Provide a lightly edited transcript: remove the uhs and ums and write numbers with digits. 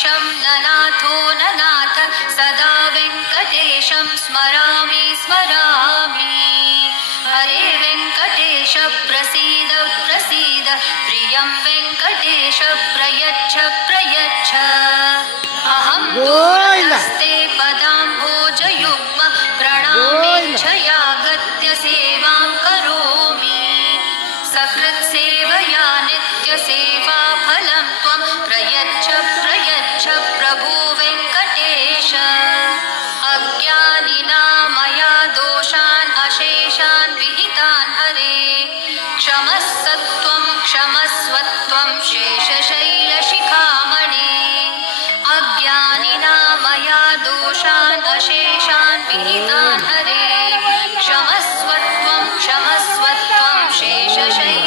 वेङ्कटेशं ननाथो ननाथ सदा वेङ्कटेशं स्मरामि स्मरामि। हरे वेङ्कटेश प्रसीद प्रसीद प्रियं वेङ्कटेश प्रयच्छ प्रयच्छ। अहं दूरस्ते पदाम्भोजयुग्म प्रणामेच्छयागत्य सेवां करोमि। सकृत्सेवया नित्यसेवाफलं त्वं प्रयच्छ प्रयच्छ प्रभो वेङ्कटेश। अज्ञानिनां मया दोषान् अशेषान् विहितान् हरे क्षमस्सत्वं क्षमस्वत्वं शेषशैलशिखामणे। अज्ञानिनां मया दोषान् अशेषान् विहितान् हरे क्षमस्वत्वं क्षमस्वत्वं शेषशैलशिखामणे।